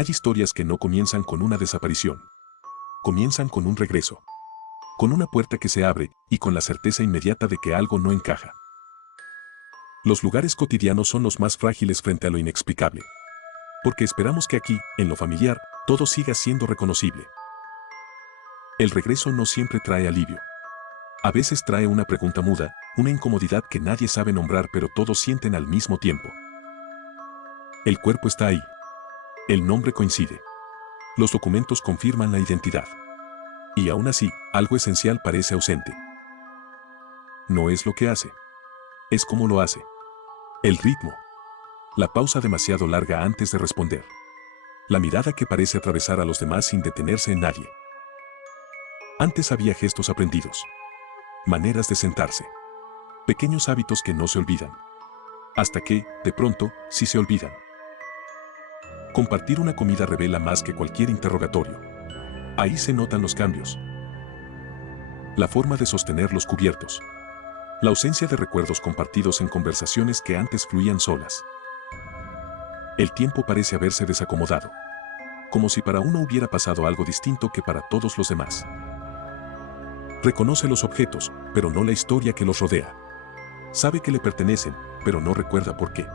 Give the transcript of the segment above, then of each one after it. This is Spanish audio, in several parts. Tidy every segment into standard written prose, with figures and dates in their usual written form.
Hay historias que no comienzan con una desaparición. Comienzan con un regreso. Con una puerta que se abre y con la certeza inmediata de que algo no encaja. Los lugares cotidianos son los más frágiles frente a lo inexplicable. Porque esperamos que aquí, en lo familiar, todo siga siendo reconocible. El regreso no siempre trae alivio. A veces trae una pregunta muda, una incomodidad que nadie sabe nombrar pero todos sienten al mismo tiempo. El cuerpo está ahí. El nombre coincide. Los documentos confirman la identidad. Y aún así, algo esencial parece ausente. No es lo que hace. Es cómo lo hace. El ritmo. La pausa demasiado larga antes de responder. La mirada que parece atravesar a los demás sin detenerse en nadie. Antes había gestos aprendidos. Maneras de sentarse. Pequeños hábitos que no se olvidan. Hasta que, de pronto, sí se olvidan. Compartir una comida revela más que cualquier interrogatorio. Ahí se notan los cambios. La forma de sostener los cubiertos. La ausencia de recuerdos compartidos en conversaciones que antes fluían solas. El tiempo parece haberse desacomodado. Como si para uno hubiera pasado algo distinto que para todos los demás. Reconoce los objetos, pero no la historia que los rodea. Sabe que le pertenecen, pero no recuerda por qué.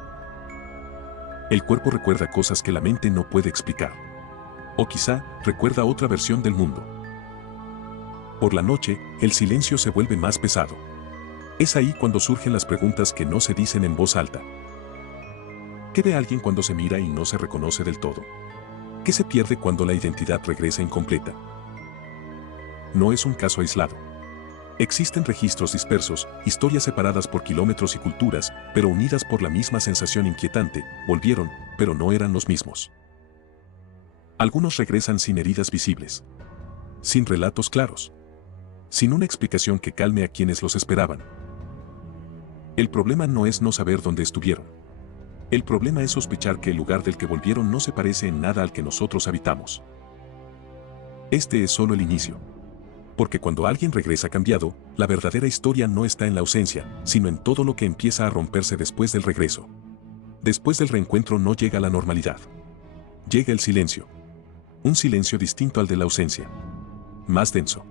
El cuerpo recuerda cosas que la mente no puede explicar. O quizá, recuerda otra versión del mundo. Por la noche, el silencio se vuelve más pesado. Es ahí cuando surgen las preguntas que no se dicen en voz alta. ¿Qué ve alguien cuando se mira y no se reconoce del todo? ¿Qué se pierde cuando la identidad regresa incompleta? No es un caso aislado. Existen registros dispersos, historias separadas por kilómetros y culturas, pero unidas por la misma sensación inquietante, volvieron, pero no eran los mismos. Algunos regresan sin heridas visibles. Sin relatos claros. Sin una explicación que calme a quienes los esperaban. El problema no es no saber dónde estuvieron. El problema es sospechar que el lugar del que volvieron no se parece en nada al que nosotros habitamos. Este es solo el inicio. Porque cuando alguien regresa cambiado, la verdadera historia no está en la ausencia, sino en todo lo que empieza a romperse después del regreso. Después del reencuentro no llega la normalidad. Llega el silencio. Un silencio distinto al de la ausencia. Más denso.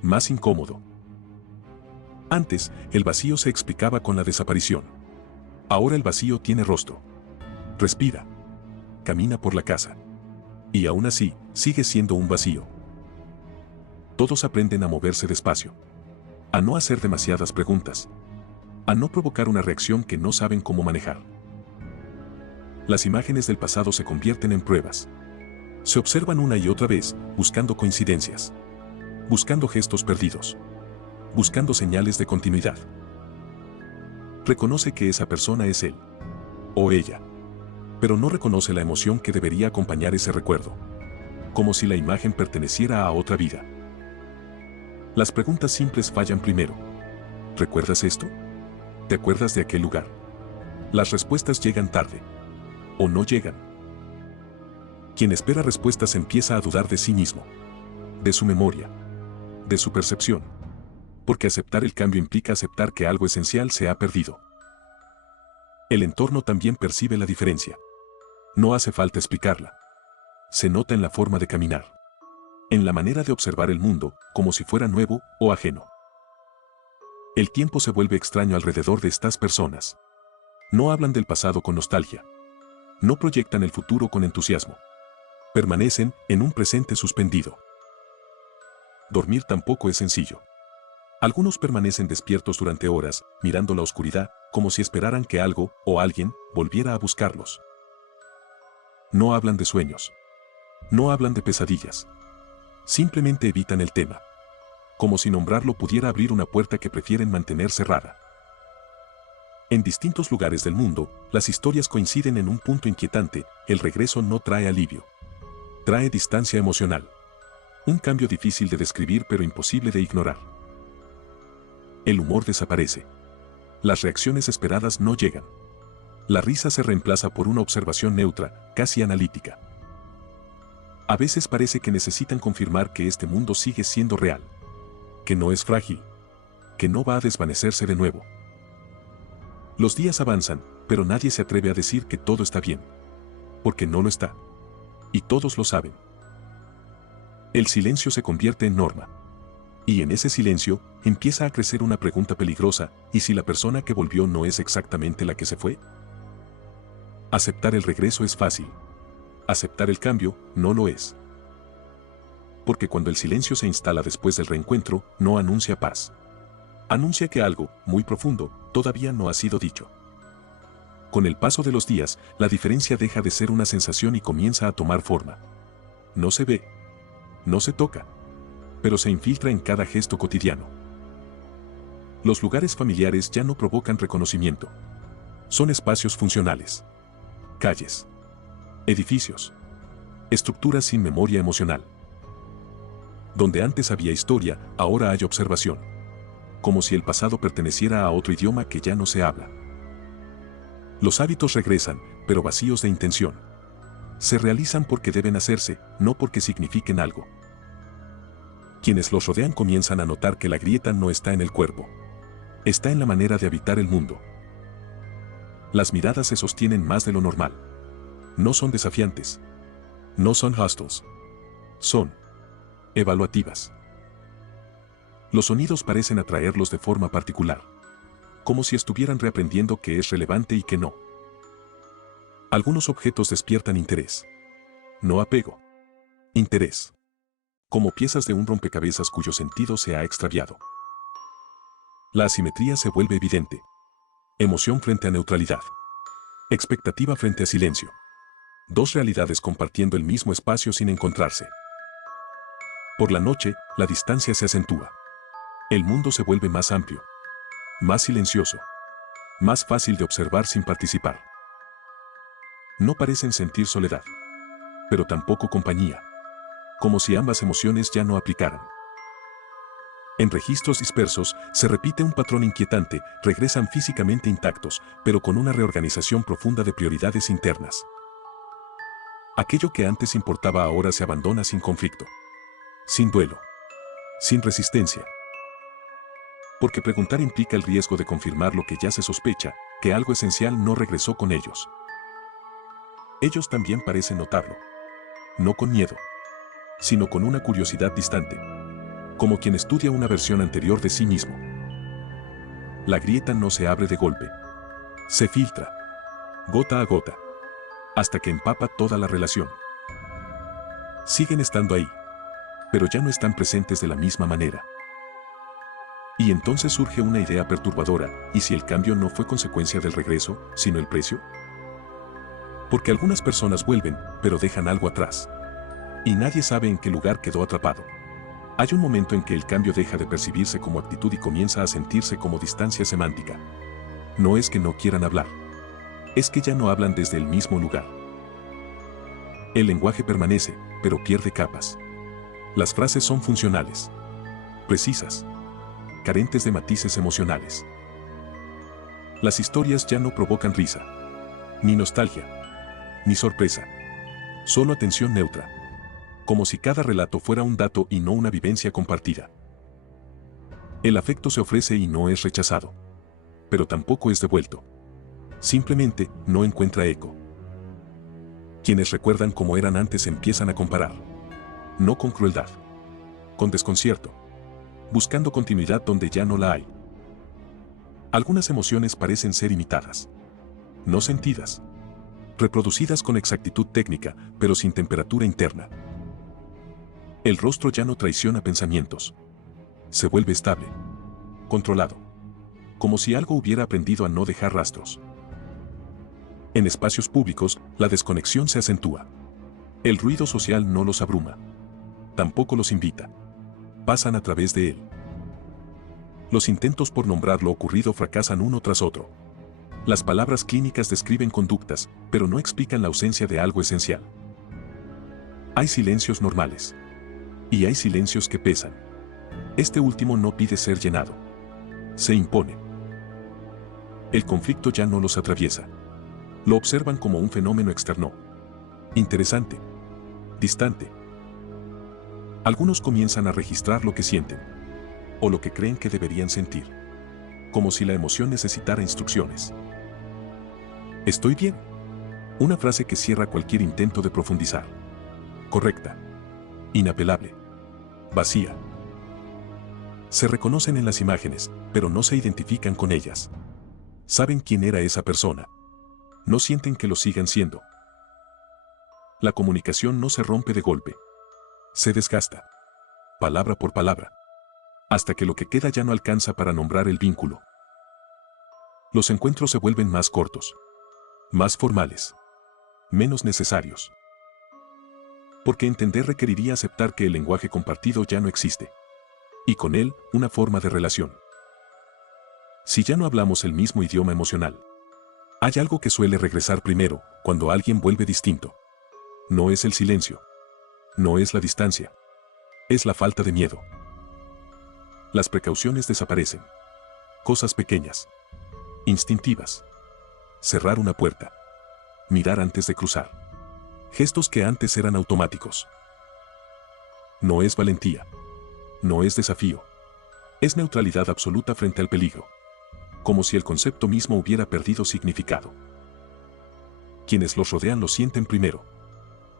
Más incómodo. Antes, el vacío se explicaba con la desaparición. Ahora el vacío tiene rostro. Respira. Camina por la casa. Y aún así, sigue siendo un vacío. Todos aprenden a moverse despacio. A no hacer demasiadas preguntas. A no provocar una reacción que no saben cómo manejar. Las imágenes del pasado se convierten en pruebas. Se observan una y otra vez, buscando coincidencias. Buscando gestos perdidos. Buscando señales de continuidad. Reconoce que esa persona es él. O ella. Pero no reconoce la emoción que debería acompañar ese recuerdo. Como si la imagen perteneciera a otra vida. Las preguntas simples fallan primero. ¿Recuerdas esto? ¿Te acuerdas de aquel lugar? Las respuestas llegan tarde. O no llegan. Quien espera respuestas empieza a dudar de sí mismo. De su memoria. De su percepción. Porque aceptar el cambio implica aceptar que algo esencial se ha perdido. El entorno también percibe la diferencia. No hace falta explicarla. Se nota en la forma de caminar. En la manera de observar el mundo, como si fuera nuevo o ajeno. El tiempo se vuelve extraño alrededor de estas personas. No hablan del pasado con nostalgia. No proyectan el futuro con entusiasmo. Permanecen en un presente suspendido. Dormir tampoco es sencillo. Algunos permanecen despiertos durante horas, mirando la oscuridad, como si esperaran que algo o alguien volviera a buscarlos. No hablan de sueños. No hablan de pesadillas. Simplemente evitan el tema. Como si nombrarlo pudiera abrir una puerta que prefieren mantener cerrada. En distintos lugares del mundo, las historias coinciden en un punto inquietante: el regreso no trae alivio. Trae distancia emocional. Un cambio difícil de describir pero imposible de ignorar. El humor desaparece. Las reacciones esperadas no llegan. La risa se reemplaza por una observación neutra, casi analítica. A veces parece que necesitan confirmar que este mundo sigue siendo real. Que no es frágil. Que no va a desvanecerse de nuevo. Los días avanzan, pero nadie se atreve a decir que todo está bien. Porque no lo está. Y todos lo saben. El silencio se convierte en norma. Y en ese silencio empieza a crecer una pregunta peligrosa: ¿y si la persona que volvió no es exactamente la que se fue? Aceptar el regreso es fácil. Aceptar el cambio no lo es. Porque cuando el silencio se instala después del reencuentro, no anuncia paz. Anuncia que algo, muy profundo, todavía no ha sido dicho. Con el paso de los días, la diferencia deja de ser una sensación y comienza a tomar forma. No se ve, no se toca, pero se infiltra en cada gesto cotidiano. Los lugares familiares ya no provocan reconocimiento. Son espacios funcionales. Calles, edificios, estructuras sin memoria emocional. Donde antes había historia, ahora hay observación. Como si el pasado perteneciera a otro idioma que ya no se habla. Los hábitos regresan, pero vacíos de intención. Se realizan porque deben hacerse, no porque signifiquen algo. Quienes los rodean comienzan a notar que la grieta no está en el cuerpo. Está en la manera de habitar el mundo. Las miradas se sostienen más de lo normal. No son desafiantes. No son hostiles. Son evaluativas. Los sonidos parecen atraerlos de forma particular. Como si estuvieran reaprendiendo qué es relevante y qué no. Algunos objetos despiertan interés. No apego. Interés. Como piezas de un rompecabezas cuyo sentido se ha extraviado. La asimetría se vuelve evidente. Emoción frente a neutralidad. Expectativa frente a silencio. Dos realidades compartiendo el mismo espacio sin encontrarse. Por la noche, la distancia se acentúa. El mundo se vuelve más amplio. Más silencioso. Más fácil de observar sin participar. No parecen sentir soledad. Pero tampoco compañía. Como si ambas emociones ya no aplicaran. En registros dispersos, se repite un patrón inquietante: regresan físicamente intactos, pero con una reorganización profunda de prioridades internas. Aquello que antes importaba ahora se abandona sin conflicto. Sin duelo. Sin resistencia. Porque preguntar implica el riesgo de confirmar lo que ya se sospecha, que algo esencial no regresó con ellos. Ellos también parecen notarlo. No con miedo, sino con una curiosidad distante. Como quien estudia una versión anterior de sí mismo. La grieta no se abre de golpe. Se filtra. Gota a gota. Hasta que empapa toda la relación. Siguen estando ahí. Pero ya no están presentes de la misma manera. Y entonces surge una idea perturbadora: ¿y si el cambio no fue consecuencia del regreso, sino el precio? Porque algunas personas vuelven, pero dejan algo atrás. Y nadie sabe en qué lugar quedó atrapado. Hay un momento en que el cambio deja de percibirse como actitud y comienza a sentirse como distancia semántica. No es que no quieran hablar. Es que ya no hablan desde el mismo lugar. El lenguaje permanece, pero pierde capas. Las frases son funcionales. Precisas. Carentes de matices emocionales. Las historias ya no provocan risa. Ni nostalgia. Ni sorpresa. Solo atención neutra. Como si cada relato fuera un dato y no una vivencia compartida. El afecto se ofrece y no es rechazado. Pero tampoco es devuelto. Simplemente no encuentra eco. Quienes recuerdan cómo eran antes empiezan a comparar. No con crueldad. Con desconcierto. Buscando continuidad donde ya no la hay. Algunas emociones parecen ser imitadas. No sentidas. Reproducidas con exactitud técnica, pero sin temperatura interna. El rostro ya no traiciona pensamientos. Se vuelve estable. Controlado. Como si algo hubiera aprendido a no dejar rastros. En espacios públicos, la desconexión se acentúa. El ruido social no los abruma. Tampoco los invita. Pasan a través de él. Los intentos por nombrar lo ocurrido fracasan uno tras otro. Las palabras clínicas describen conductas, pero no explican la ausencia de algo esencial. Hay silencios normales. Y hay silencios que pesan. Este último no pide ser llenado. Se impone. El conflicto ya no los atraviesa. Lo observan como un fenómeno externo. Interesante. Distante. Algunos comienzan a registrar lo que sienten. O lo que creen que deberían sentir. Como si la emoción necesitara instrucciones. ¿Estoy bien? Una frase que cierra cualquier intento de profundizar. correcta, inapelable, vacía. Se reconocen en las imágenes, pero no se identifican con ellas. Saben quién era esa persona. No sienten que lo sigan siendo. La comunicación no se rompe de golpe. Se desgasta, palabra por palabra, hasta que lo que queda ya no alcanza para nombrar el vínculo. Los encuentros se vuelven más cortos, más formales, menos necesarios. Porque entender requeriría aceptar que el lenguaje compartido ya no existe. Y con él, una forma de relación. Si ya no hablamos el mismo idioma emocional, hay algo que suele regresar primero, cuando alguien vuelve distinto. No es el silencio. No es la distancia. Es la falta de miedo. Las precauciones desaparecen. Cosas pequeñas, instintivas. Cerrar una puerta. Mirar antes de cruzar. Gestos que antes eran automáticos. No es valentía. No es desafío. Es neutralidad absoluta frente al peligro. Como si el concepto mismo hubiera perdido significado. Quienes los rodean lo sienten primero.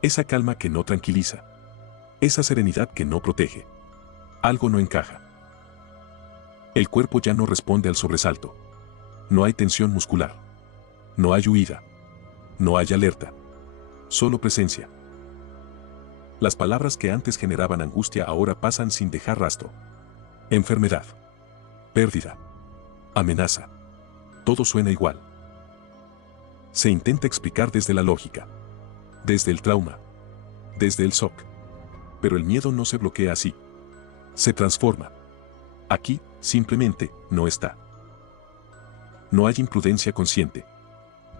Esa calma que no tranquiliza. Esa serenidad que no protege. Algo no encaja. El cuerpo ya no responde al sobresalto. No hay tensión muscular. No hay huida. No hay alerta. Solo presencia. Las palabras que antes generaban angustia ahora pasan sin dejar rastro. Enfermedad. Pérdida. Amenaza. Todo suena igual. Se intenta explicar desde la lógica. Desde el trauma. Desde el shock. Pero el miedo no se bloquea así. Se transforma. Aquí, simplemente, no está. No hay imprudencia consciente.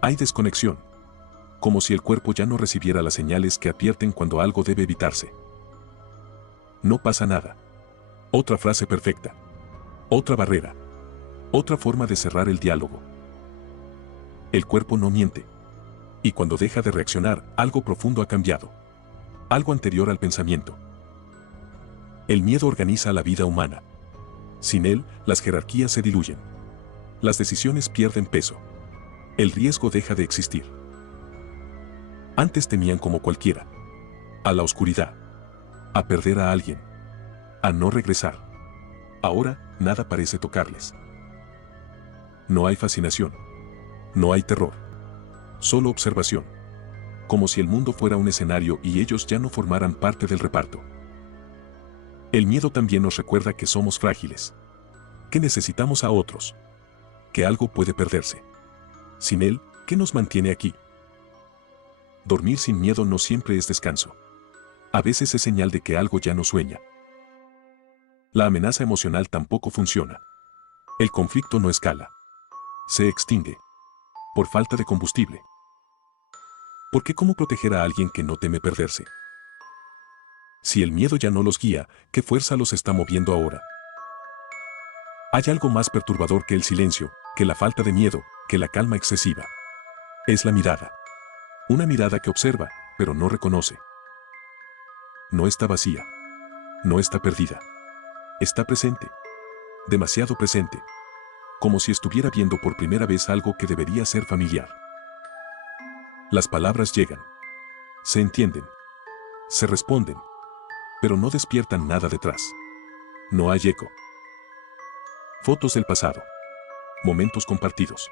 Hay desconexión. Como si el cuerpo ya no recibiera las señales que advierten cuando algo debe evitarse. No pasa nada. Otra frase perfecta. Otra barrera. Otra forma de cerrar el diálogo. El cuerpo no miente. Y cuando deja de reaccionar, algo profundo ha cambiado. Algo anterior al pensamiento. El miedo organiza la vida humana. Sin él, las jerarquías se diluyen. Las decisiones pierden peso. El riesgo deja de existir. Antes temían como cualquiera. A la oscuridad. A perder a alguien. A no regresar. Ahora, nada parece tocarles. No hay fascinación. No hay terror. Solo observación. Como si el mundo fuera un escenario y ellos ya no formaran parte del reparto. El miedo también nos recuerda que somos frágiles. Que necesitamos a otros. Que algo puede perderse. Sin él, ¿qué nos mantiene aquí? Dormir sin miedo no siempre es descanso. A veces es señal de que algo ya no sueña. La amenaza emocional tampoco funciona. El conflicto no escala. Se extingue. Por falta de combustible. ¿Por qué cómo proteger a alguien que no teme perderse? Si el miedo ya no los guía, ¿qué fuerza los está moviendo ahora? Hay algo más perturbador que el silencio, que la falta de miedo, que la calma excesiva. Es la mirada. Una mirada que observa, pero no reconoce. No está vacía. No está perdida. Está presente. Demasiado presente. Como si estuviera viendo por primera vez algo que debería ser familiar. Las palabras llegan. Se entienden. Se responden. Pero no despiertan nada detrás. No hay eco. Fotos del pasado. Momentos compartidos.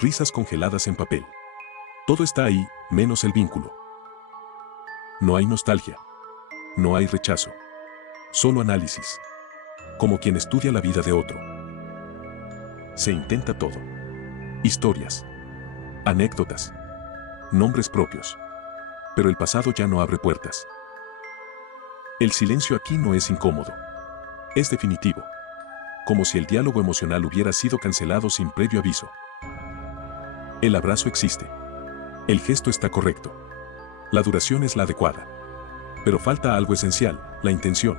Risas congeladas en papel. Todo está ahí, menos el vínculo. No hay nostalgia. No hay rechazo. Solo análisis. Como quien estudia la vida de otro. Se intenta todo. Historias. Anécdotas. Nombres propios. Pero el pasado ya no abre puertas. El silencio aquí no es incómodo. Es definitivo. Como si el diálogo emocional hubiera sido cancelado sin previo aviso. El abrazo existe. El gesto está correcto. La duración es la adecuada. Pero falta algo esencial, la intención.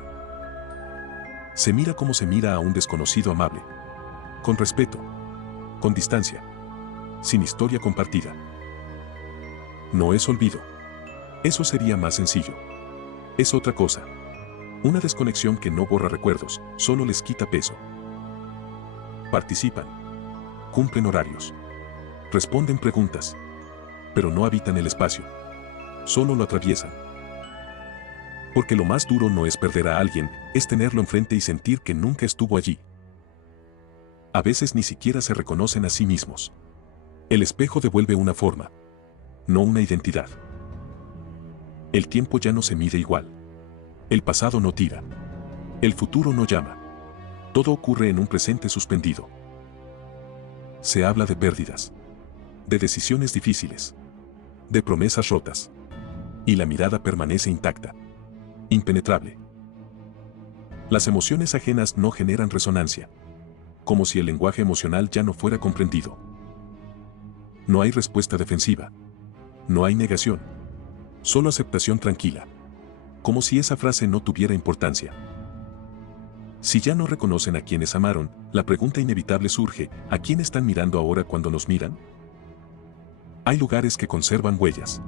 Se mira como se mira a un desconocido amable. Con respeto. Con distancia. Sin historia compartida. No es olvido. Eso sería más sencillo. Es otra cosa. Una desconexión que no borra recuerdos, solo les quita peso. Participan. Cumplen horarios. Responden preguntas. Pero no habitan el espacio. Solo lo atraviesan. Porque lo más duro no es perder a alguien, es tenerlo enfrente y sentir que nunca estuvo allí. A veces ni siquiera se reconocen a sí mismos. El espejo devuelve una forma, no una identidad. El tiempo ya no se mide igual. El pasado no tira. El futuro no llama. Todo ocurre en un presente suspendido. Se habla de pérdidas, de decisiones difíciles, de promesas rotas. Y la mirada permanece intacta, impenetrable. Las emociones ajenas no generan resonancia, como si el lenguaje emocional ya no fuera comprendido. No hay respuesta defensiva. No hay negación. Solo aceptación tranquila. Como si esa frase no tuviera importancia. Si ya no reconocen a quienes amaron, la pregunta inevitable surge: ¿a quién están mirando ahora cuando nos miran? Hay lugares que conservan huellas.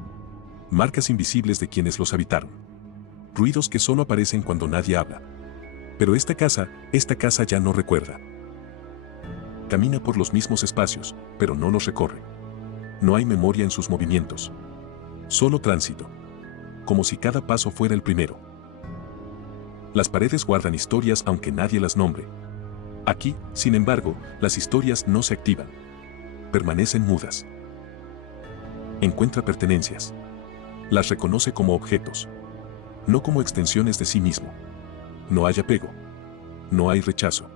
Marcas invisibles de quienes los habitaron. Ruidos que solo aparecen cuando nadie habla. Pero esta casa ya no recuerda. Camina por los mismos espacios, pero no los recorre. No hay memoria en sus movimientos. Solo tránsito. Como si cada paso fuera el primero. Las paredes guardan historias aunque nadie las nombre. Aquí, sin embargo, las historias no se activan. Permanecen mudas. Encuentra pertenencias. Las reconoce como objetos. No como extensiones de sí mismo. No hay apego. No hay rechazo.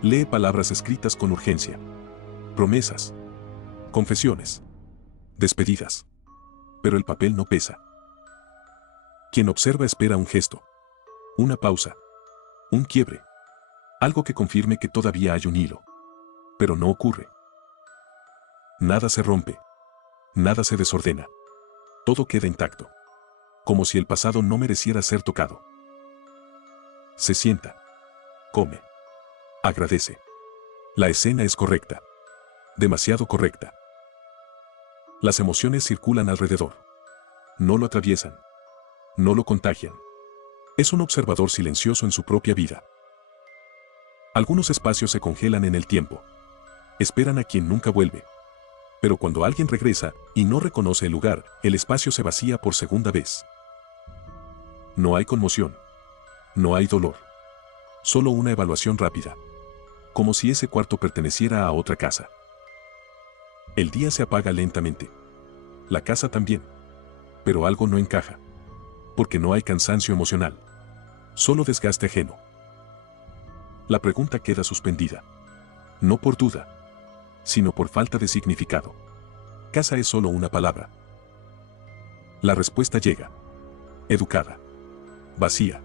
Lee palabras escritas con urgencia. Promesas. Confesiones. Despedidas. Pero el papel no pesa. Quien observa espera un gesto. Una pausa. Un quiebre. Algo que confirme que todavía hay un hilo. Pero no ocurre. Nada se rompe. Nada se desordena. Todo queda intacto. Como si el pasado no mereciera ser tocado. Se sienta. Come. Agradece. La escena es correcta. Demasiado correcta. Las emociones circulan alrededor. No lo atraviesan. No lo contagian. Es un observador silencioso en su propia vida. Algunos espacios se congelan en el tiempo. Esperan a quien nunca vuelve. Pero cuando alguien regresa y no reconoce el lugar, el espacio se vacía por segunda vez. No hay conmoción. No hay dolor. Solo una evaluación rápida. Como si ese cuarto perteneciera a otra casa. El día se apaga lentamente. La casa también. Pero algo no encaja. Porque no hay cansancio emocional. Solo desgaste ajeno. La pregunta queda suspendida. No por duda, sino por falta de significado. Casa es solo una palabra. La respuesta llega. Educada. Vacía.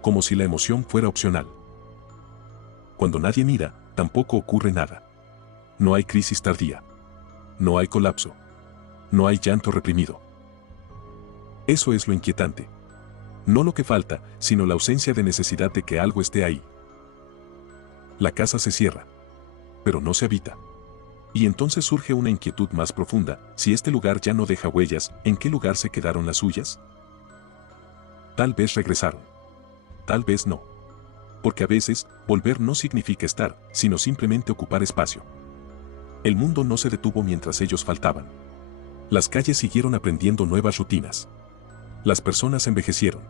Como si la emoción fuera opcional. Cuando nadie mira, tampoco ocurre nada. No hay crisis tardía. No hay colapso. No hay llanto reprimido. Eso es lo inquietante. No lo que falta, sino la ausencia de necesidad de que algo esté ahí. La casa se cierra. Pero no se habita. Y entonces surge una inquietud más profunda: si este lugar ya no deja huellas, ¿en qué lugar se quedaron las suyas? Tal vez regresaron. Tal vez no. Porque a veces, volver no significa estar, sino simplemente ocupar espacio. El mundo no se detuvo mientras ellos faltaban. Las calles siguieron aprendiendo nuevas rutinas. Las personas envejecieron.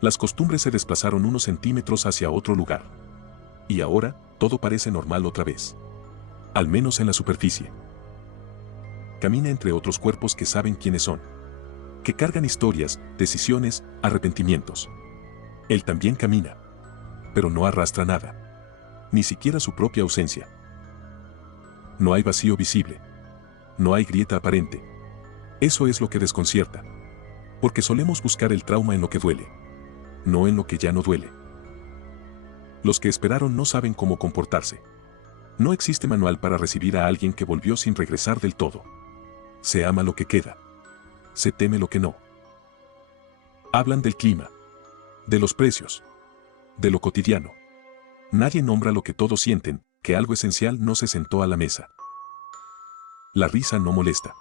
Las costumbres se desplazaron unos centímetros hacia otro lugar. Y ahora, todo parece normal otra vez. Al menos en la superficie. Camina entre otros cuerpos que saben quiénes son. Que cargan historias, decisiones, arrepentimientos. Él también camina. Pero no arrastra nada. Ni siquiera su propia ausencia. No hay vacío visible. No hay grieta aparente. Eso es lo que desconcierta. Porque solemos buscar el trauma en lo que duele. No en lo que ya no duele. Los que esperaron no saben cómo comportarse. No existe manual para recibir a alguien que volvió sin regresar del todo. Se ama lo que queda. Se teme lo que no. Hablan del clima. De los precios. De lo cotidiano. Nadie nombra lo que todos sienten, que algo esencial no se sentó a la mesa. La risa no molesta.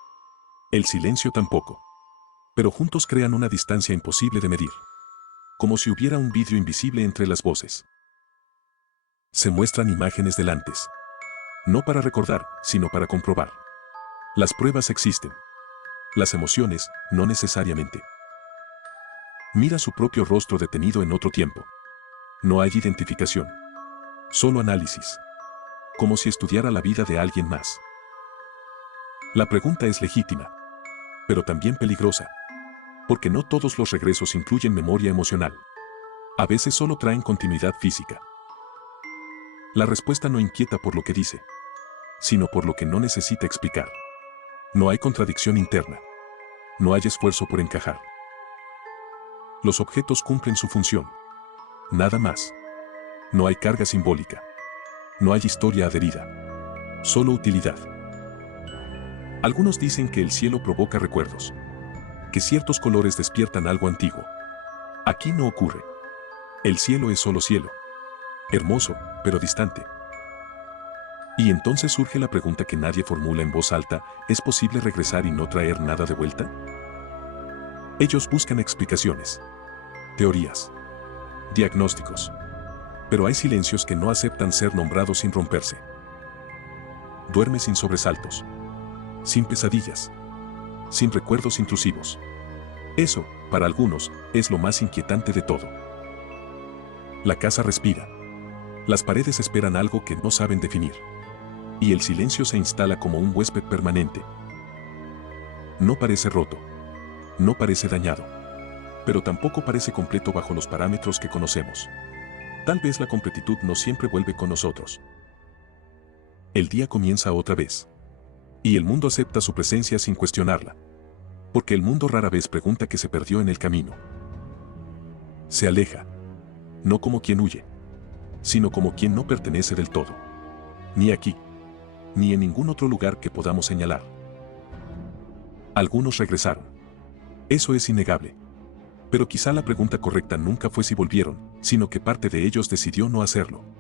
El silencio tampoco. Pero juntos crean una distancia imposible de medir. Como si hubiera un vidrio invisible entre las voces. Se muestran imágenes del antes. No para recordar, sino para comprobar. Las pruebas existen. Las emociones, no necesariamente. Mira su propio rostro detenido en otro tiempo. No hay identificación. Solo análisis. Como si estudiara la vida de alguien más. La pregunta es legítima, pero también peligrosa. Porque no todos los regresos incluyen memoria emocional. A veces solo traen continuidad física. La respuesta no inquieta por lo que dice, sino por lo que no necesita explicar. No hay contradicción interna. No hay esfuerzo por encajar. Los objetos cumplen su función. Nada más. No hay carga simbólica. No hay historia adherida. Solo utilidad. Algunos dicen que el cielo provoca recuerdos. Que ciertos colores despiertan algo antiguo. Aquí no ocurre. El cielo es solo cielo. Hermoso, pero distante. Y entonces surge la pregunta que nadie formula en voz alta: ¿es posible regresar y no traer nada de vuelta? Ellos buscan explicaciones, teorías, diagnósticos. Pero hay silencios que no aceptan ser nombrados sin romperse. Duerme sin sobresaltos, sin pesadillas, sin recuerdos intrusivos. Eso, para algunos, es lo más inquietante de todo. La casa respira. Las paredes esperan algo que no saben definir. Y el silencio se instala como un huésped permanente. No parece roto. No parece dañado. Pero tampoco parece completo bajo los parámetros que conocemos. Tal vez la completitud no siempre vuelve con nosotros. El día comienza otra vez. Y el mundo acepta su presencia sin cuestionarla. Porque el mundo rara vez pregunta qué se perdió en el camino. Se aleja. No como quien huye, sino como quien no pertenece del todo. Ni aquí, ni en ningún otro lugar que podamos señalar. Algunos regresaron. Eso es innegable. Pero quizá la pregunta correcta nunca fue si volvieron, sino que parte de ellos decidió no hacerlo.